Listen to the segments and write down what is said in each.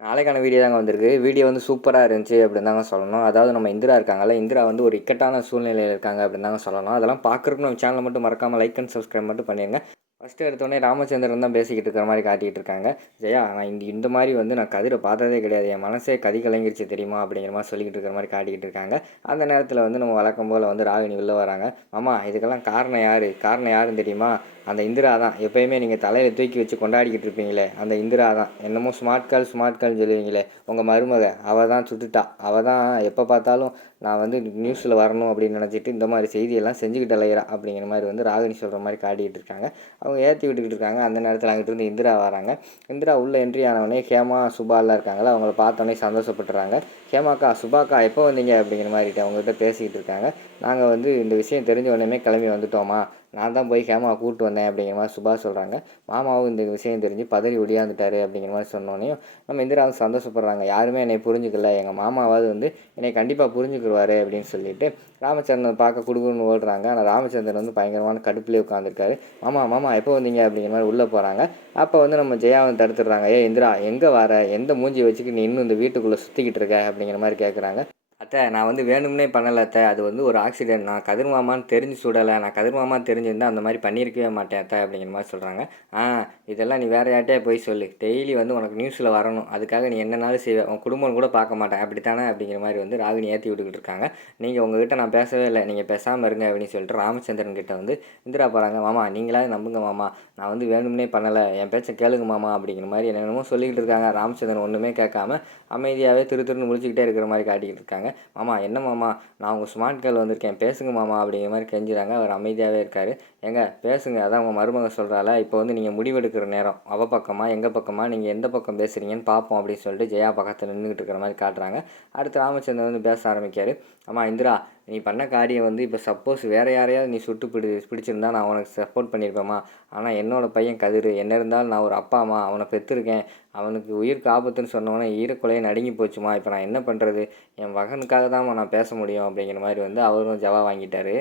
நாளைக்கான வீடியோ தாங்க வந்திருக்கு. வீடியோ வந்து சூப்பராக இருந்துச்சு அப்படின்னு தாங்க சொல்லணும். அதாவது நம்ம இந்திரா இருக்காங்கல்ல இந்திரா வந்து ஒரு இக்கட்டான சூழ்நிலையில் இருக்காங்க அப்படின்னு தாங்க சொல்லணும். அதெல்லாம் பார்க்குறதுக்கு நம்ம சேனலை மட்டும் மறக்காமல் லைக் அண்ட் சப்ஸ்கிரைப் மட்டும் பண்ணிடுங்க ஃபஸ்ட்டு எடுத்தோடனே ராமச்சந்திரன் தான் பேசிக்கிட்டு இருக்கிற மாதிரி காட்டிகிட்டு இருக்காங்க. ஜெயா நான் இந்த இந்த மாதிரி வந்து நான் கதிரை பார்த்ததே கிடையாது. என் மனசே கதி கலங்கிருச்சு தெரியுமா? அப்படிங்கிற மாதிரி சொல்லிக்கிட்டு இருக்கிற மாதிரி காட்டிக்கிட்டு இருக்காங்க. அந்த நேரத்தில் வந்து நம்ம வழக்கம் போல் வந்து ராகினி உள்ளே வராங்க. மாமா இதுக்கெல்லாம் காரணம் யார்? காரணம் யாருன்னு தெரியுமா? அந்த இந்திரா தான். எப்போயுமே நீங்கள் தலையில் தூக்கி வச்சு கொண்டாடிக்கிட்டு இருப்பீங்களே அந்த இந்திரா தான். என்னமோ ஸ்மார்ட் கால் ஸ்மார்ட் கால்னு சொல்லுவீங்களே உங்கள் மருமக அவள் தான் சுட்டுட்டா. அவள் தான் எப்போ பார்த்தாலும் நான் வந்து நியூஸில் வரணும் அப்படின்னு நினச்சிட்டு இந்த மாதிரி செய்தியெல்லாம் செஞ்சுக்கிட்டு அலையிறா. அப்படிங்கிற மாதிரி வந்து ராகினி சொல்கிற மாதிரி காட்டிகிட்டு இருக்காங்க. அவங்க ஏற்றி விட்டுக்கிட்டு இருக்காங்க. அந்த நேரத்தில் அங்கிட்டு இருந்து இந்திரா வராங்க. இந்திரா உள்ளே என்ட்ரி ஆனவொடனே ஹேமா சுபாலாம் இருக்காங்களா அவங்கள பார்த்தோன்னே சந்தோஷப்பட்டுறாங்க. ஹேமாக்கா சுபாக்கா எப்போ வந்தீங்க அப்படிங்கிற மாதிரி அவங்ககிட்ட பேசிக்கிட்டு இருக்காங்க. நாங்கள் வந்து இந்த விஷயம் தெரிஞ்ச உடனே கிளம்பி வந்துட்டோமா? நான் தான் போய் ஹேமாவை கூப்பிட்டு வந்தேன் அப்படிங்கிற மாதிரி சுபாஷ் சொல்கிறாங்க மாமாவும் இந்த விஷயம் தெரிஞ்சு பதறி ஒடியாந்துட்டாரு அப்படிங்கிற மாதிரி சொன்னோன்னே நம்ம இந்திராவும் சந்தோஷப்படுறாங்க. யாருமே என்னை புரிஞ்சுக்கல. எங்கள் மாமாவாவது வந்து என்னை கண்டிப்பாக புரிஞ்சுக்கிடுவாரு அப்படின்னு சொல்லிட்டு ராமச்சந்திரன் பார்க்க கொடுக்குன்னு ஓடுறாங்க. ஆனால் ராமச்சந்திரன் வந்து பயங்கரமான கடுப்புலேயே உட்காந்துருக்காரு மாமா மாமா எப்போ வந்தீங்க அப்படிங்கிற மாதிரி உள்ளே போகிறாங்க அப்போ வந்து நம்ம ஜெயாவை தடுத்துடுறாங்க. ஏ இந்திரா எங்கே வர? எந்த மூஞ்சி வச்சுக்கிட்டு நீ இன்னும் இந்த வீட்டுக்குள்ளே சுற்றிக்கிட்டு இருக்க அப்படிங்கிற மாதிரி கேட்குறாங்க அத்தை நான் வந்து வேணும்னே பண்ணலை அத்தை. அது வந்து ஒரு ஆக்சிடென்ட் நான் கதிர் மாமான்னு தெரிஞ்சு சுடலை. நான் கதிர் மாமா அந்த மாதிரி பண்ணியிருக்கவே மாட்டேன் அத்தை அப்படிங்கிற மாதிரி சொல்கிறாங்க ஆ இதெல்லாம் நீ வேறு யார்ட்டே போய் சொல்லு. டெய்லி வந்து உனக்கு நியூஸில் வரணும். அதுக்காக நீ என்னனாலும் செய்வேன் உன் குடும்பம் கூட பார்க்க மாட்டேன். அப்படித்தானே அப்படிங்கிற மாதிரி வந்து ராகினி ஏற்றி விட்டுக்கிட்டு இருக்காங்க. நீங்கள் உங்ககிட்ட நான் பேசவே இல்லை. நீங்கள் பேசாமல் இருங்க அப்படின்னு சொல்லிட்டு ராமச்சந்திரன் கிட்ட வந்து இந்திரா போகிறாங்க மாமா நீங்களாவது நம்புங்க மாமா. நான் வந்து வேணும்னே பண்ணலை. என் பேச்சை கேளுங்க மாமா. அப்படிங்கிற மாதிரி என்னென்னமோ சொல்லிக்கிட்டு இருக்காங்க. ராமச்சந்திரன் ஒன்றுமே கேட்காம அமைதியாகவே திரு திருன்னு முழிச்சிக்கிட்டே இருக்கிற மாதிரி காட்டிக்கிட்டு இருக்காங்க. மாமா என்ன மாமா? நான் உங்கள் ஸ்மார்ட் கேர்ள் வந்திருக்கேன். பேசுங்க மாமா அப்படிங்கிற மாதிரி கெஞ்சுறாங்க. அவர் அமைதியாகவே இருக்கார். ஏங்க பேசுங்க. அதான் உங்கள் மருமக சொல்கிறால இப்போ வந்து நீங்கள் முடிவெடுக்கிற நேரம். அவள் பக்கமாக எங்கள் பக்கமாக நீங்கள் எந்த பக்கம் பேசுகிறீங்கன்னு பார்ப்போம் அப்படின்னு சொல்லிட்டு ஜெயா பக்கத்தில் நின்றுக்கிட்டு இருக்கிற மாதிரி காட்டுறாங்க. அடுத்து ராமச்சந்திரன் வந்து பேச ஆரம்பிக்கார் அம்மா இந்திரா நீ பண்ண காரியம் வந்து இப்போ சப்போஸ் வேறு யாரையாவது நீ சுட்டு பிடி பிடிச்சிருந்தா நான் உனக்கு சப்போர்ட் பண்ணியிருப்பேம்மா ஆனால் என்னோடய பையன் கதிர். என்ன இருந்தாலும் நான் ஒரு அப்பா அம்மா அவனை பெற்றிருக்கேன் அவனுக்கு உயிருக்கு ஆபத்துன்னு சொன்னவொடனே ஈரக்குலையை நடுங்கி போச்சுமா. இப்போ நான் என்ன பண்ணுறது என் மகனுக்காக தான் நான் பேச முடியும் அப்படிங்கிற மாதிரி வந்து அவரும் ஜவா வாங்கிட்டார்.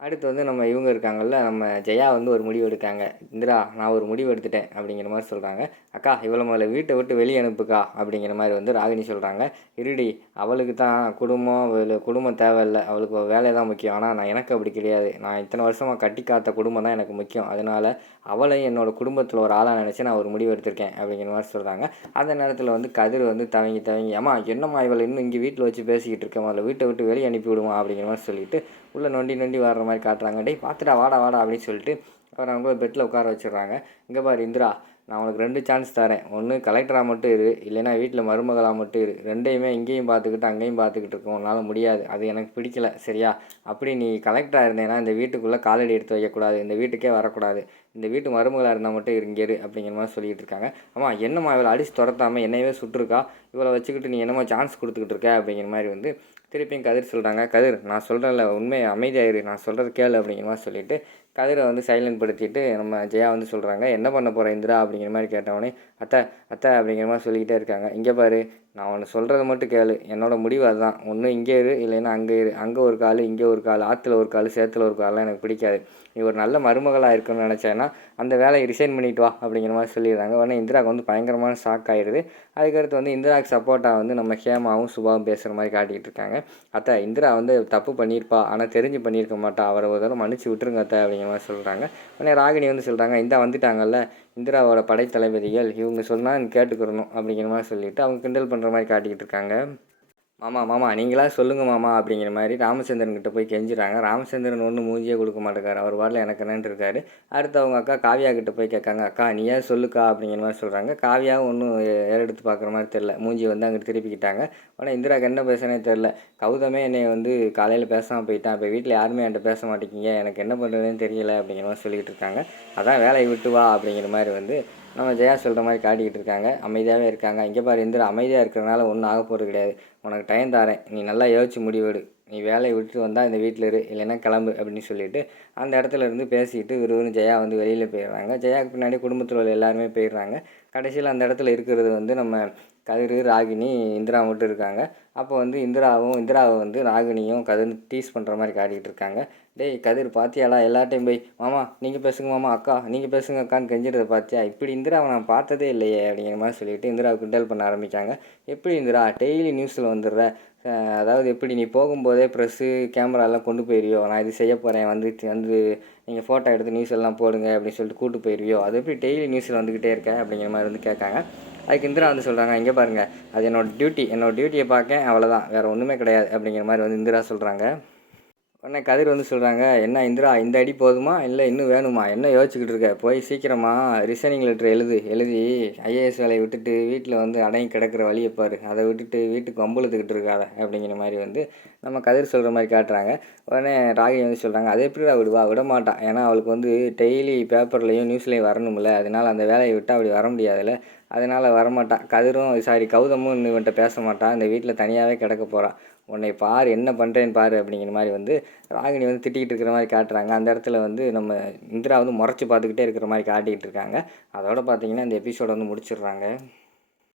அடுத்து வந்து நம்ம இவங்க இருக்காங்கல்ல நம்ம ஜெயா வந்து ஒரு முடிவு எடுக்காங்க இந்திரா நான் ஒரு முடிவு எடுத்துட்டேன் அப்படிங்கிற மாதிரி சொல்கிறாங்க அக்கா இவ்வளோ முதல்ல வீட்டை விட்டு வெளியே அனுப்புக்கா அப்படிங்கிற மாதிரி வந்து ராகினி சொல்கிறாங்க இருடி அவளுக்கு தான் குடும்பம் குடும்பம் தேவையில்லை. அவளுக்கு வேலை தான் முக்கியம். ஆனால் நான் எனக்கு அப்படி கிடையாது. நான் இத்தனை வருஷமாக கட்டி காத்த குடும்பம் தான் எனக்கு முக்கியம். அதனால் அவளையும் என்னோட குடும்பத்தில் ஒரு ஆளாக நினச்சி நான் ஒரு முடிவு எடுத்திருக்கேன் அப்படிங்கிற மாதிரி சொல்கிறாங்க அந்த நேரத்தில் வந்து கதிர் வந்து தவங்கி தவங்கி அம்மா என்னம்மா இவளை இன்னும் இங்கே வீட்டில் வச்சு பேசிக்கிட்டு இருக்கேன் முதல்ல வீட்டை விட்டு வெளியே அனுப்பி விடுமா அப்படிங்கிற மாதிரி சொல்லிட்டு உள்ளே நொண்டி நொண்டி வர்ற மாதிரி காட்டுறாங்க. டேய் பார்த்துடா வாடா வாடா அப்படின்னு சொல்லிட்டு அப்புறம் அவங்கள பெட்டில் உட்கார வச்சிடுறாங்க. இங்கே பாரு இந்திரா நான் உனக்கு ரெண்டு சான்ஸ் தரேன். ஒன்று கலெக்டராக மட்டும் இரு இல்லைன்னா வீட்டில் மருமகளாக மட்டும் இரு. ரெண்டையுமே இங்கேயும் பார்த்துக்கிட்டு அங்கேயும் பார்த்துக்கிட்டு இருக்கோம். உன்னால் முடியாது. அது எனக்கு பிடிக்கல. சரியா? அப்படி நீ கலெக்டராக இருந்தேன்னா இந்த வீட்டுக்குள்ளே காலடி எடுத்து வைக்கக்கூடாது. இந்த வீட்டுக்கே வரக்கூடாது. இந்த வீட்டு மருமகளாக இருந்தால் மட்டும் இங்கே இரு அப்படிங்கிற மாதிரி சொல்லிகிட்டு இருக்காங்க. அம்மா என்னம்மா இவளை அடிச்சு துரத்தாமல் என்னையவே சுட்டுருக்கா? இவளை வச்சுக்கிட்டு நீ என்னமோ சான்ஸ் கொடுத்துக்கிட்டு இருக்க? அப்படிங்கிற மாதிரி வந்து திருப்பியும் கதிர் சொல்கிறாங்க கதிர் நான் சொல்கிறேன்ல உண்மை அமைதியாயிரு நான் சொல்கிறது கேளு அப்படிங்கிற மாதிரி சொல்லிட்டு கதிரை வந்து சைலண்ட் படுத்திட்டு நம்ம ஜெயா வந்து சொல்கிறாங்க என்ன பண்ண போகிற இந்திரா? அப்படிங்கிற மாதிரி கேட்டவொடனே அத்தை அத்தை அப்படிங்கிற மாதிரி சொல்லிக்கிட்டே இருக்காங்க. இங்கே பாரு நான் ஒன்று சொல்கிறது மட்டும் கேளு. என்னோட முடிவு அதுதான். ஒன்று இங்கே இரு இல்லைன்னா அங்கே இரு. அங்கே ஒரு கால் இங்கே ஒரு கால் ஆற்றுல ஒரு கால் சேத்துல ஒரு கால்லாம் எனக்கு பிடிக்காது. நீ ஒரு நல்ல மருமகளாக இருக்கணும்னு நினச்சேன்னா அந்த வேலையை ரிசைன் பண்ணிட்டு வா அப்படிங்கிற மாதிரி சொல்லிடுறாங்க. உடனே இந்திராவுக்கு வந்து பயங்கரமான ஷாக் ஆயிடுது அதுக்கடுத்து வந்து இந்திராவுக்கு சப்போர்ட்டாக வந்து நம்ம ஹேமாவும் சுபாவும் பேசுகிற மாதிரி காட்டிக்கிட்டு இருக்காங்க. அத்தை இந்திரா வந்து தப்பு பண்ணியிருப்பா ஆனால் தெரிஞ்சு பண்ணியிருக்க மாட்டா அவரை ஒரு தடவை மன்னிச்சு விட்டுருங்க அத்தை அப்படிங்கிற மாதிரி சொல்கிறாங்க உடனே ராகினி வந்து சொல்கிறாங்க இந்தா வந்துட்டாங்கல்ல இந்திராவோட படைத்தளபதிகள் இவங்க சொன்னால் கேட்டுக்கிறணும் அப்படிங்கிற மாதிரி சொல்லிட்டு அவங்க கிண்டல் பண்ணுற மாதிரி காட்டிக்கிட்டு இருக்காங்க. மாமா மாமா நீங்களாக சொல்லுங்க மாமா அப்படிங்கிற மாதிரி ராமச்சந்திரன் கிட்டே போய் கெஞ்சுறாங்க. ராமச்சந்திரன் ஒன்றும் மூஞ்சியே கொடுக்க மாட்டேங்காரு அவர் வாரில் எனக்கு என்னன்னு இருக்காரு. அடுத்து அவங்க அக்கா காவியா கிட்ட போய் கேட்காங்க அக்கா நீ ஏன் சொல்லுக்கா? அப்படிங்கிற மாதிரி சொல்கிறாங்க காவியாவும் ஒன்றும் ஏறெடுத்து பார்க்குற மாதிரி தெரில மூஞ்சி வந்து அங்கிட்டு திருப்பிக்கிட்டாங்க ஆனால் இந்திராக்கு என்ன பேசுனே தெரில கௌதமே என்னை வந்து காலையில் பேசாமல் போயிட்டான். இப்போ வீட்டில் யாருமே என்கிட்ட பேச மாட்டேங்கிங்க எனக்கு என்ன பண்ணுறதுன்னு தெரியல அப்படிங்கிற மாதிரி சொல்லிக்கிட்டு இருக்காங்க. அதான் வேலையை விட்டு வா அப்படிங்கிற மாதிரி வந்து நம்ம ஜெயா சொல்கிற மாதிரி காட்டிக்கிட்டு இருக்காங்க. அமைதியாகவே இருக்காங்க. இங்கே பாரு இந்திரா அமைதியாக இருக்கிறனால ஒன்றும் ஆக போகிறது கிடையாது. உனக்கு டைம் தரேன். நீ நல்லா யோசிச்சு முடிவெடு நீ வேலையை விட்டுட்டு வந்தால் இந்த வீட்டில் இரு. இல்லைன்னா கிளம்பு அப்படின்னு சொல்லிட்டு அந்த இடத்துல இருந்து பேசிக்கிட்டு விறுவிறு ஜெயா வந்து வெளியில் போயிடுறாங்க. ஜெயாவுக்கு பின்னாடி குடும்பத்தில் உள்ள எல்லாருமே போயிடுறாங்க. கடைசியில் அந்த இடத்துல இருக்கிறது வந்து நம்ம கதிர் ராகினி இந்திரா மட்டும் இருக்காங்க. அப்போ வந்து இந்திராவும் இந்திராவை வந்து ராகினியும் கதிர் டீஸ் பண்ணுற மாதிரி காட்டிக்கிட்டு இருக்காங்க. டேய் கதிர் பாத்தியாளா எல்லாட்டையும் போய் மாமா நீங்கள் பேசுங்க மாமா அக்கா நீங்கள் பேசுங்க அக்கான்னு கெஞ்சிடுறத பார்த்தியா இப்படி இந்திராவை நான் பார்த்ததே இல்லையே அப்படிங்கிற மாதிரி சொல்லிட்டு இந்திராவை கிண்டல் பண்ண ஆரம்பித்தாங்க எப்படி இந்திரா டெய்லி நியூஸில் வந்துடுற? அதாவது எப்படி நீ போகும்போதே ப்ரெஸ்ஸு கேமராலாம் கொண்டு போயிடுவியோ நான் இது செய்ய போகிறேன் வந்து வந்து நீங்கள் ஃபோட்டோ எடுத்து நியூஸ் எல்லாம் போடுங்க அப்படின்னு சொல்லிட்டு கூட்டு போயிருவியோ? அது எப்படி டெய்லி நியூஸில் வந்துக்கிட்டே இருக்க? அப்படிங்கிற மாதிரி வந்து கேட்காங்க. அதுக்கு இந்திரா வந்து சொல்கிறாங்க இங்கே பாருங்கள் அது என்னோடய டியூட்டி என்னோடய டியூட்டியை பார்க்க அவ்வளோதான் வேறு ஒன்றுமே கிடையாது அப்படிங்கிற மாதிரி வந்து இந்திரா சொல்கிறாங்க உடனே கதிர் வந்து சொல்கிறாங்க என்ன இந்திரா இந்த அடி போதுமா? இல்லை இன்னும் வேணுமா? என்ன யோசிச்சுக்கிட்டு இருக்க? போய் சீக்கிரமாக ரிசைனிங் லெட்டர் எழுது. எழுதி ஐஏஎஸ் வேலையை விட்டுட்டு வீட்டில் வந்து அடங்கி கிடக்கிற வழியை பாரு. அதை விட்டுட்டு வீட்டுக்கு வம்புழுத்துக்கிட்டு இருக்காத அப்படிங்கிற மாதிரி வந்து நம்ம கதிர் சொல்கிற மாதிரி காட்டுறாங்க. உடனே ராகி வந்து சொல்கிறாங்க அதை எப்படி விடுவா? விட மாட்டான் ஏன்னா அவளுக்கு வந்து டெய்லி பேப்பர்லேயும் நியூஸ்லேயும் வரணும்ல. அதனால் அந்த வேலையை விட்டால் அப்படி வர முடியாதுல்ல. அதனால் வரமாட்டான் கதிரும் சாரி கௌதமும் இன்னும் பேச மாட்டான் இந்த வீட்டில் தனியாகவே கிடக்க போகிறான் உன்னை பார் என்ன பண்ணுறேன்னு பாரு அப்படிங்கிற மாதிரி வந்து ராகினி வந்து திட்டிகிட்டு இருக்கிற மாதிரி காட்டுறாங்க. அந்த இடத்துல வந்து நம்ம இந்திரா வந்து முறைச்சி பார்த்துக்கிட்டே இருக்கிற மாதிரி காட்டிக்கிட்டு இருக்காங்க. அதோட பார்த்தீங்கன்னா இந்த எபிசோட வந்து முடிச்சிடுறாங்க.